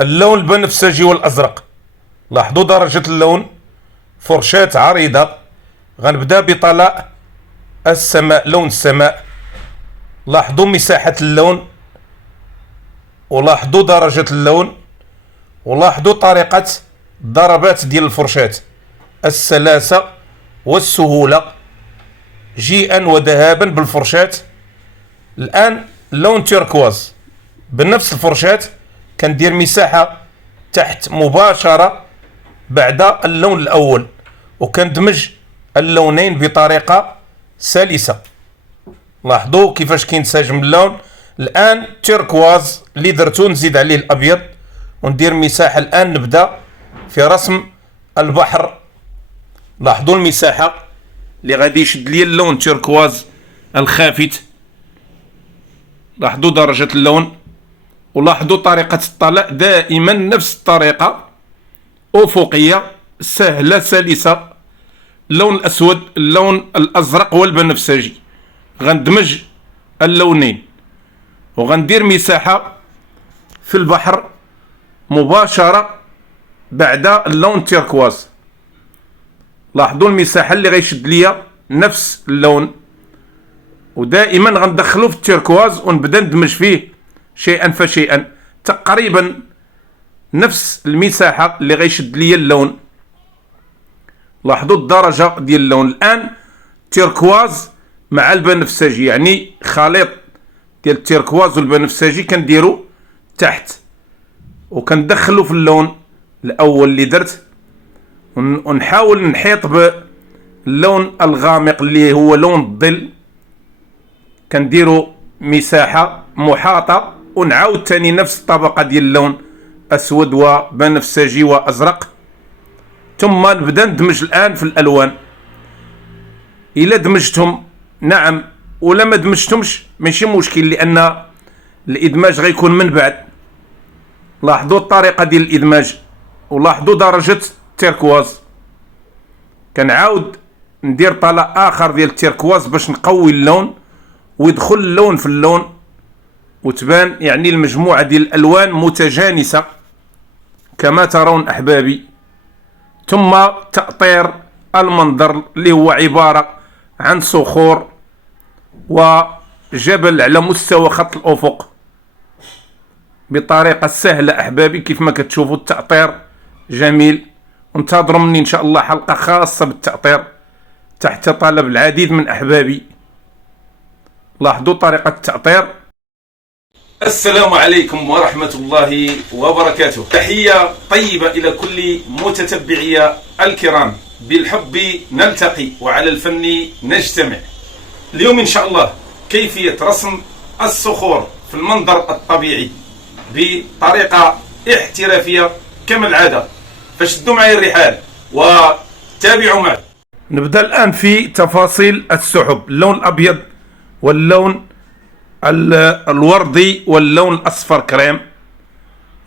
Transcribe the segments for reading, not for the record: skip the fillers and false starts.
اللون البنفسجي والازرق. لاحظوا درجة اللون. فرشاة عريضة. غنبدا بطلاء السماء، لون السماء. لاحظوا مساحة اللون، ولاحظوا درجة اللون، ولاحظوا طريقة الضربات ديال الفرشاة، السلاسة والسهولة جيئا وذهابا بالفرشاة. الآن لون تيركواز بنفس الفرشاة كندير مساحة تحت مباشرة بعد اللون الأول، وكندمج اللونين بطريقة سلسة. لاحظوا كيفاش كينسجم اللون. الآن تيركواز اللي درتو نزيد عليه الأبيض وندير مساحة. الآن نبدأ في رسم البحر. لاحظوا المساحة اللي غادي يشد لي اللون تيركواز الخافت. لاحظوا درجة اللون، ولاحظوا طريقة الطلاء دائما نفس الطريقة، أفقية سهلة سلسة. اللون الأسود، اللون الأزرق والبنفسجي، غندمج اللونين وغندير مساحة في البحر مباشرة بعد اللون التيركواز. لاحظوا المساحة اللي غيشد ليا نفس اللون، ودائما غندخلو في التيركواز ونبدا ندمج فيه شيئا فشيئا، تقريبا نفس المساحة اللي غيشد ليا اللون. لاحظوا الدرجة ديال اللون. الآن تيركواز مع البنفسجي، يعني خليط ديال التيركواز والبنفسجي كنديرو تحت وكندخلو في اللون الأول اللي درت، ونحاول نحيط باللون الغامق اللي هو لون الظل. كنديرو مساحة محاطة ونعاود تاني نفس الطبقة ديال اللون أسود وبنفسجي وأزرق، ثم نبدا ندمج الآن في الألوان. إلا دمجتهم نعم، ولا ما دمجتهمش ماشي مشكل، لأن الإدماج غيكون من بعد. لاحظوا الطريقة ديال الإدماج، ولاحظوا درجة التيركواز. كنعاود ندير طلاء آخر ديال التيركواز باش نقوي اللون ويدخل اللون في اللون، وتبان يعني المجموعة ديال الألوان متجانسة كما ترون أحبابي. ثم تأطير المنظر اللي هو عبارة عن صخور وجبل على مستوى خط الأفق بطريقة سهلة أحبابي. كيف ما كتشوفوا التأطير جميل. وانتظروا مني إن شاء الله حلقة خاصة بالتأطير تحت طلب العديد من أحبابي. لاحظوا طريقة التأطير. السلام عليكم ورحمة الله وبركاته. تحية طيبة إلى كل متتبعي الكرام. بالحب نلتقي وعلى الفن نجتمع. اليوم إن شاء الله كيفية رسم الصخور في المنظر الطبيعي بطريقة احترافية كما العادة. فشدوا معي الرحال وتابعوا معي. نبدأ الآن في تفاصيل السحب. اللون الأبيض واللون الوردي واللون الأصفر كريم،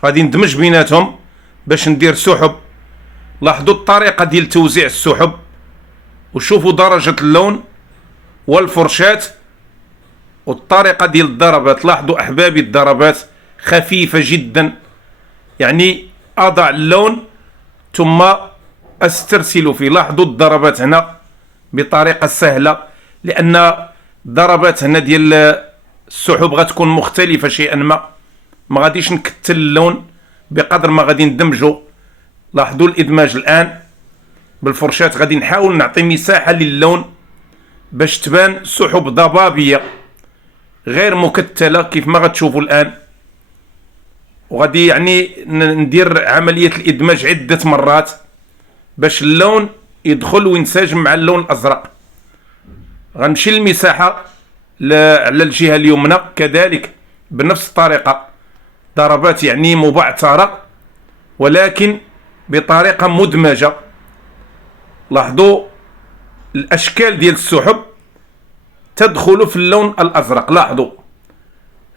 غادي ندمج بيناتهم باش ندير سحب. لاحظوا الطريقة ديال توزيع السحب، وشوفوا درجة اللون والفرشاة والطريقة ديال الضربات. لاحظوا أحبابي الضربات خفيفة جدا، يعني أضع اللون ثم أسترسل فيه. لاحظوا الضربات هنا بطريقة سهلة، لأن الضربات هنا ديال السحب غتكون مختلفة شيئا ما غاديش نكتل اللون بقدر ما غادي ندمجو. لاحظوا الإدماج الآن بالفرشاة. غادي نحاول نعطي مساحة للون باش تبان سحب ضبابية غير مكتلة كيف ما غتشوفوا الآن. وغادي يعني ندير عملية الإدماج عدة مرات باش اللون يدخل وينسجم مع اللون الأزرق. غنمشي للمساحة على الجهة اليمنى كذلك بنفس الطريقة، ضربات يعني مبعثرة ولكن بطريقة مدمجة. لاحظوا الأشكال ديال السحب تدخل في اللون الأزرق. لاحظوا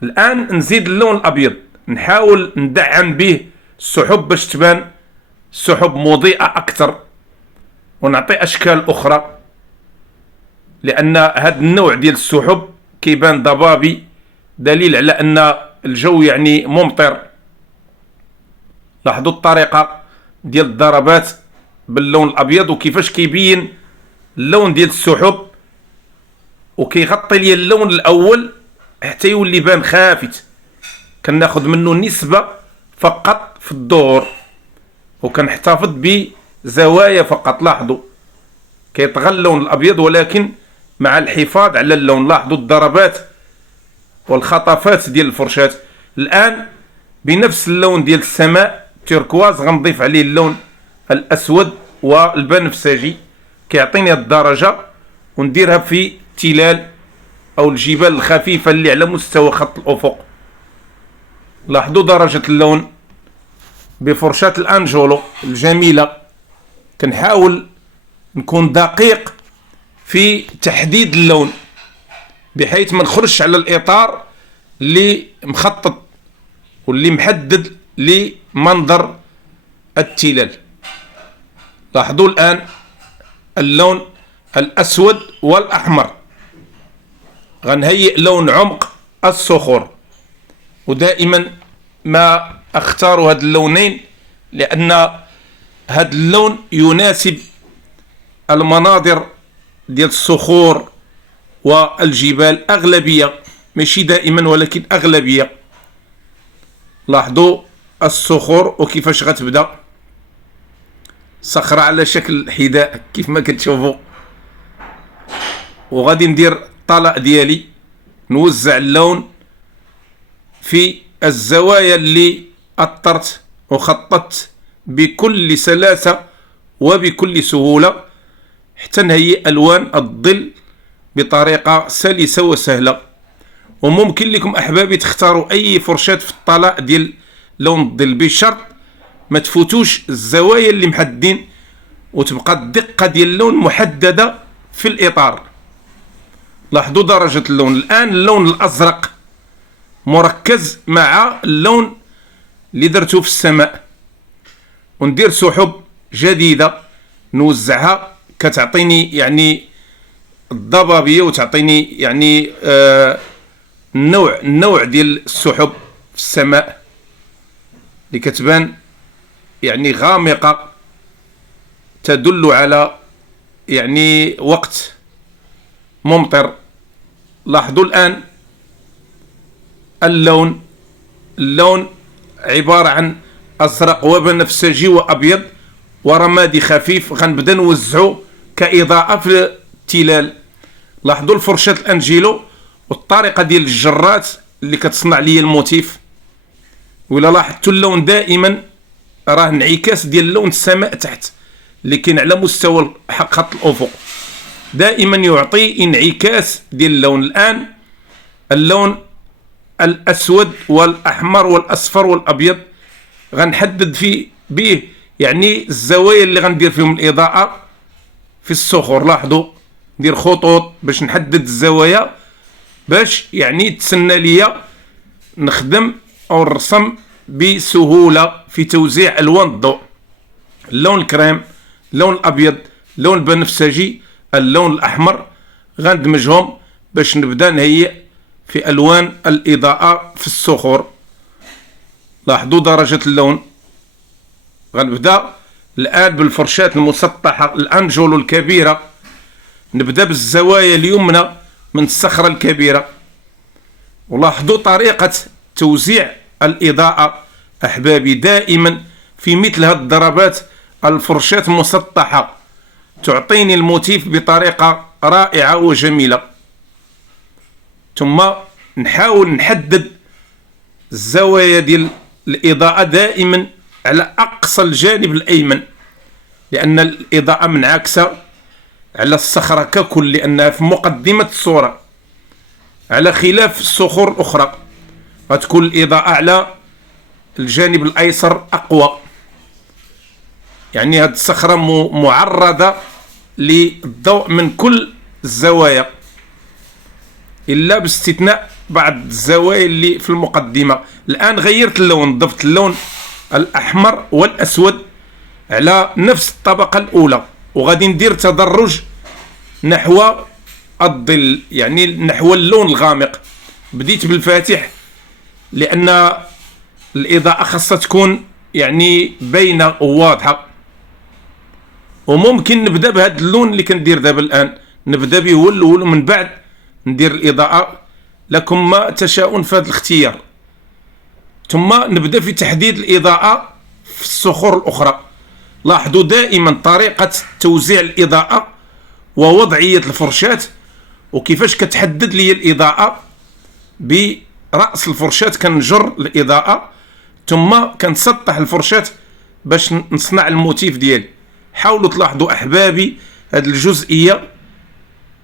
الآن نزيد اللون الأبيض، نحاول ندعم به السحب باش تبان السحب مضيئة أكثر، ونعطي أشكال أخرى، لأن هذا النوع ديال السحب كيبان ضبابي، دليل على أن الجو يعني ممطر. لاحظوا الطريقة ديال الضربات باللون الابيض وكيفاش كيبين اللون ديال السحب، وكيغطي لي اللون الاول حتى يولي بان خافت. كناخذ منه نسبة فقط في الظهور، وكنحتفظ بزوايا فقط. لاحظوا كيطغى اللون الابيض ولكن مع الحفاظ على اللون. لاحظوا الضربات والخطفات ديال الفرشاة. الان بنفس اللون ديال السماء تيركواز غنضيف عليه اللون الاسود والبنفسجي، كيعطيني الدرجة، ونديرها في التلال او الجبال الخفيفة اللي على مستوى خط الافق. لاحظوا درجة اللون بفرشاة الانجولو الجميلة. كنحاول نكون دقيق في تحديد اللون بحيث ما نخرجش على الاطار اللي مخطط واللي محدد لمنظر التلال. لاحظوا الان اللون الاسود والاحمر. غنهيئ لون عمق الصخور، ودائما ما اختار هاد اللونين لان هاد اللون يناسب المناظر ديال الصخور والجبال، اغلبيه ماشي دائما ولكن اغلبيه. لاحظوا الصخور وكيفاش غتبدا صخره على شكل حذاء كيف ما كتشوفوا. وغادي ندير الطلاء ديالي، نوزع اللون في الزوايا اللي أطرت وخططت بكل سلاسة وبكل سهولة حتى نهيئ ألوان الظل بطريقة سلسة وسهلة. وممكن لكم أحبابي تختاروا أي فرشاة في الطلاء ديال لون الظل بشرط ما تفوتوش الزوايا اللي محددين، وتبقى الدقة ديال اللون محددة في الإطار. لاحظوا درجة اللون. الآن اللون الأزرق مركز مع اللون اللي درته في السماء، وندير سحب جديدة نوزعها كتعطيني يعني الضبابية وتعطيني يعني النوع ديال السحب في السماء اللي كتبان يعني غامقة، تدل على يعني وقت ممطر. لاحظوا الآن اللون عبارة عن أزرق وبنفسجي وأبيض ورمادي خفيف. غنبدا نوزعو كإضاءة في التلال. لاحظوا الفرشاة الأنجيلو والطريقة ديال الجرات اللي كتصنع لي الموتيف. ولا لاحظتوا اللون دائما راه انعكاس ديال لون السماء تحت اللي كاين على مستوى خط الأفق، دائما يعطي انعكاس ديال اللون. الآن اللون الأسود والأحمر والأصفر والأبيض غنحدد فيه به يعني الزوايا اللي غندير فيهم الإضاءة في الصخور. لاحظوا ندير خطوط باش نحدد الزوايا باش يعني تسنى ليا نخدم أو نرسم بسهولة في توزيع ألوان الضوء. اللون الكريم، اللون الأبيض، اللون البنفسجي، اللون الأحمر غندمجهم باش نبدا نهيئ في ألوان الإضاءة في الصخور. لاحظوا درجة اللون. غنبدا الآن بالفرشاة المسطحة الأنجولو الكبيرة، نبدا بالزوايا اليمنى من الصخرة الكبيرة. ولاحظوا طريقة توزيع الإضاءة أحبابي. دائما في مثل هذه الضربات الفرشاة المسطحة تعطيني الموتيف بطريقة رائعة وجميلة. ثم نحاول نحدد الزوايا ديال الإضاءة دائما على أقصى الجانب الأيمن، لأن الإضاءة منعكسة على الصخرة ككل لأنها في مقدمة الصورة، على خلاف الصخور الأخرى غتكون الإضاءة على الجانب الأيسر أقوى. يعني هذه الصخرة معرضة للضوء من كل الزوايا إلا باستثناء بعض الزوايا اللي في المقدمة. الآن غيرت اللون، ضفت اللون الأحمر والأسود على نفس الطبقة الأولى، وغادي ندير تدرج نحو الظل يعني نحو اللون الغامق. بديت بالفاتح لأن الإضاءة خاصها تكون يعني باينه وواضحه. وممكن نبدا بهذا اللون اللي كندير دابا الان، نبدا به هو الاول ومن بعد ندير الاضاءه. لكم ما تشاءون في هذا الاختيار. ثم نبدا في تحديد الاضاءه في الصخور الاخرى. لاحظوا دائما طريقه توزيع الاضاءه ووضعيه الفرشاه وكيفاش كتحدد لي الاضاءه. براس الفرشاه كنجر الاضاءه ثم كنسطح الفرشاه باش نصنع الموتيف ديالي. حاولوا تلاحظوا احبابي هذه الجزئيه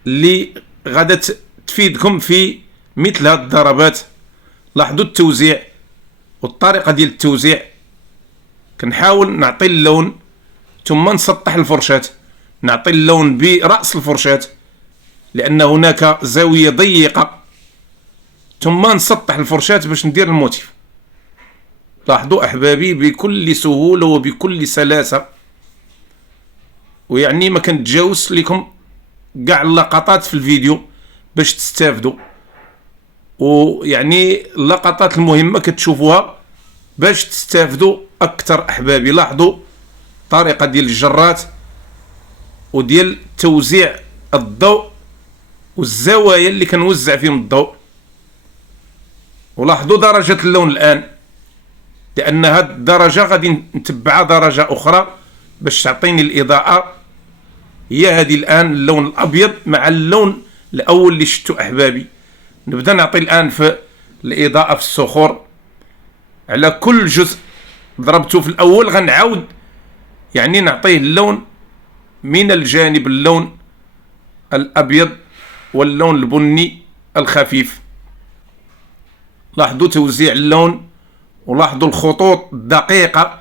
اللي غادا تفيدكم في مثل هذه الضربات. لاحظوا التوزيع والطريقه ديال التوزيع. كنحاول نعطي اللون ثم نسطح الفرشاه، نعطي اللون براس الفرشاه لان هناك زاويه ضيقه، ثم نسطح الفرشاه باش ندير الموتيف. لاحظوا احبابي بكل سهوله وبكل سلاسه، ويعني ما كنتجاوز لكم كاع اللقطات في الفيديو باش تستافدوا، ويعني اللقطات المهمه كتشوفوها باش تستافدوا اكثر احبابي. لاحظوا طريقه ديال الجرات وديال توزيع الضوء والزوايا اللي كنوزع فيهم الضوء. ولاحظوا درجه اللون الان، لان هاد الدرجه غادي نتبعها درجه اخرى باش تعطيني الاضاءه. هي هذه الان اللون الابيض مع اللون الاول اللي شفتو احبابي. نبدا نعطي الان في الاضاءه في الصخور على كل جزء ضربته في الاول. غنعاود يعني نعطيه اللون من الجانب، اللون الابيض واللون البني الخفيف. لاحظوا توزيع اللون ولاحظوا الخطوط الدقيقه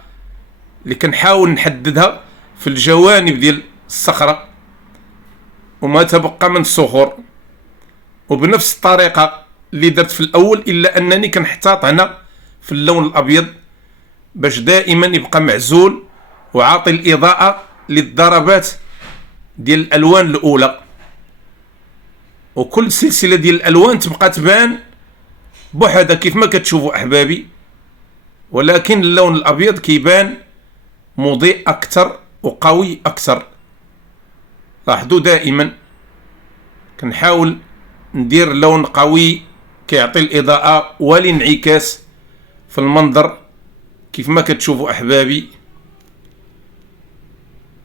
اللي كنحاول نحددها في الجوانب ديال الصخره وما تبقى من الصخور. وبنفس الطريقه اللي درت في الاول، الا انني كنحتاط هنا في اللون الابيض باش دائما يبقى معزول وعاطي الاضاءه للضربات ديال الالوان الاولى. وكل سلسله ديال الالوان تبقى تبان بوحدها كيف ما كتشوفوا احبابي، ولكن اللون الابيض كيبان مضيء اكثر وقوي اكثر. لاحظوا دائما كنحاول ندير لون قوي كيعطي الاضاءه والانعكاس في المنظر كيف ما كتشوفوا احبابي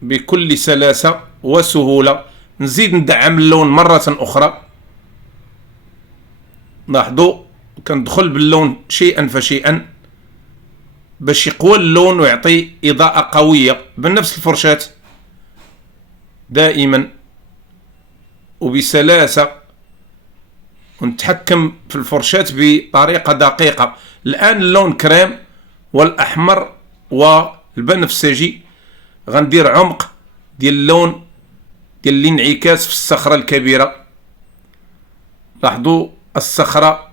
بكل سلاسه وسهوله. نزيد ندعم اللون مره اخرى. لاحظوا كندخل باللون شيئا فشيئا باش يقوى اللون ويعطي اضاءه قويه بنفس الفرشاه دائما وبسلاسه، ونتحكم في الفرشاه بطريقه دقيقه. الان اللون كريم والاحمر والبنفسجي غندير عمق ديال اللون ديال الانعكاس في الصخره الكبيره. لاحظوا الصخره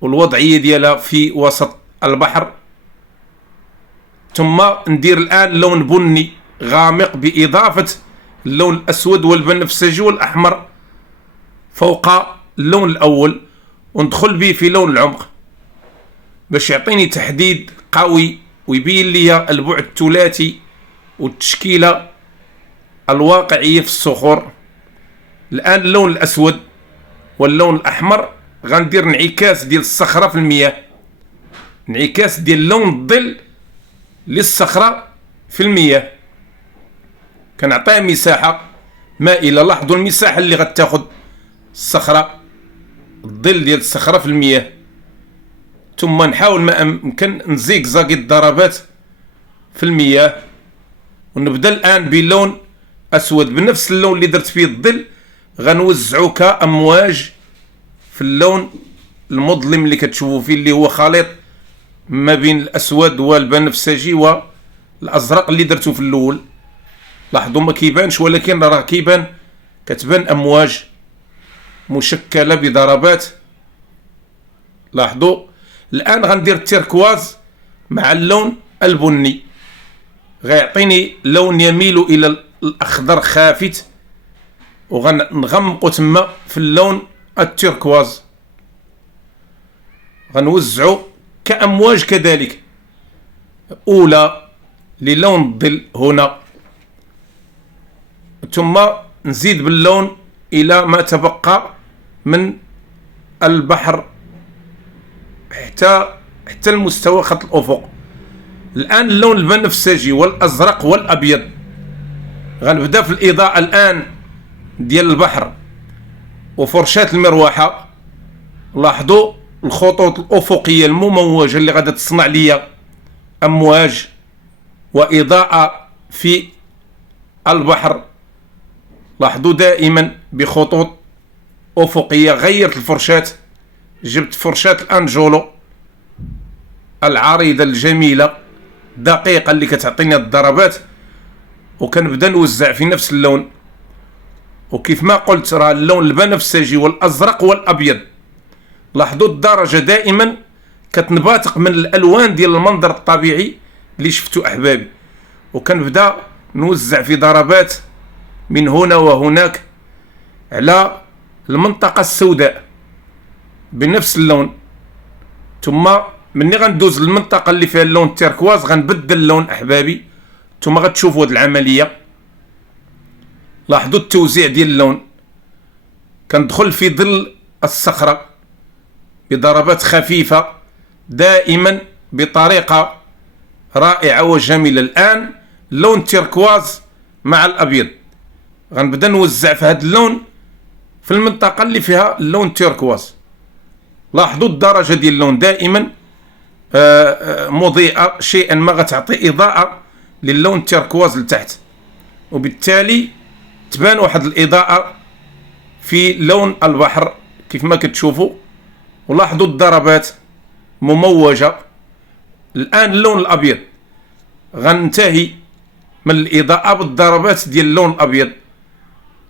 والوضعيه ديالها في وسط البحر. ثم ندير الان لون بني غامق باضافه اللون الاسود والبنفسجي والاحمر فوق اللون الاول، وندخل به في لون العمق باش يعطيني تحديد قوي ويبين لي البعد الثلاثي والتشكيله الواقعيه في الصخور. الان اللون الاسود واللون الاحمر غندير انعكاس ديال الصخره في المياه، انعكاس ديال لون الظل للصخره في المياه. كنعطيها مساحه مائله. لاحظوا المساحه اللي غتاخذ الصخره، الظل ديال الصخره في المياه. ثم نحاول ما امكن نزيكزاكي الضربات في المياه. ونبدا الان بلون اسود بنفس اللون اللي درت فيه الظل، غنوزعو كامواج في اللون المظلم اللي كتشوفوا فيه اللي هو خليط ما بين الاسود والبنفسجي والازرق اللي درته في الاول. لاحظوا ما كيبانش ولكن راه كيبان، كتبان امواج مشكله بضربات. لاحظوا الان غندير التيركواز مع اللون البني، غيعطيني لون يميل الى الاخضر خافت، وغنغمقو تما في اللون التيركواز. غنوزعو كامواج كذلك أولى للون الظل هنا، ثم نزيد باللون إلى ما تبقى من البحر حتى المستوى خط الأفق. الآن اللون البنفسجي والأزرق والأبيض غنبدا في الإضاءة الآن ديال البحر وفرشاة المروحة. لاحظوا الخطوط الأفقية المموجة اللي غادا تصنع لي أمواج وإضاءة في البحر. لاحظوا دائما بخطوط أفقية. غيرت الفرشاة، جبت فرشاة الأنجولو العريضة الجميلة دقيقة اللي كتعطيني الضربات، وكنبدا نوزع في نفس اللون. وكيف ما قلت راه اللون البنفسجي والأزرق والأبيض. لاحظوا الدرجة دائما كتنبثق من الألوان ديال المنظر الطبيعي اللي شفتو أحبابي، وكنبدا نوزع في ضربات من هنا وهناك على المنطقة السوداء بنفس اللون. ثم مني غندوز للمنطقة اللي فيها اللون التيركواز غنبدل اللون أحبابي، ثم غتشوفوا هاد العملية. لاحظوا التوزيع ديال اللون، كندخل في ظل الصخرة بضربات خفيفة دائما بطريقة رائعة وجميلة. الآن اللون التيركواز مع الأبيض غنبدا نوزع في هذا اللون في المنطقة اللي فيها اللون التيركواز. لاحظوا الدرجة ديال اللون دائما مضيئة شيئا ما غتعطي إضاءة للون التيركواز لتحت، وبالتالي تبان واحد الإضاءة في لون البحر كيف ما كتشوفوا. ولاحظوا الضربات مموجة. الآن اللون الأبيض غننتهي من الإضاءة بالضربات ديال اللون الأبيض،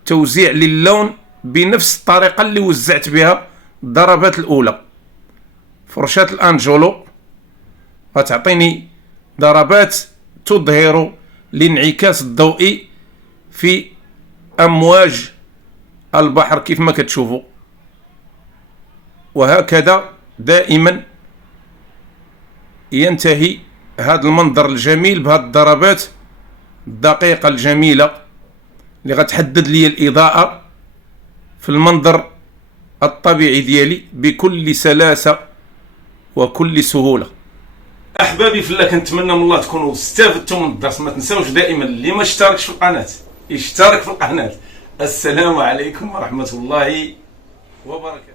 توزيع للون بنفس الطريقة اللي وزعت بها الضربات الأولى. فرشاة الأنجولو غتعطيني ضربات تظهر الانعكاس الضوئي في أمواج البحر كيف ما كتشوفوا. وهكذا دائما ينتهي هذا المنظر الجميل بهذه الضربات الدقيقة الجميلة اللي غتحدد لي الإضاءة في المنظر الطبيعي ديالي بكل سلاسة وكل سهولة. أحبابي في الله، كنتمنى من الله تكونوا استفدتم من الدرس. ما تنساوش دائما اللي ما اشتركش في القناة يشترك في القناة. السلام عليكم ورحمة الله وبركاته.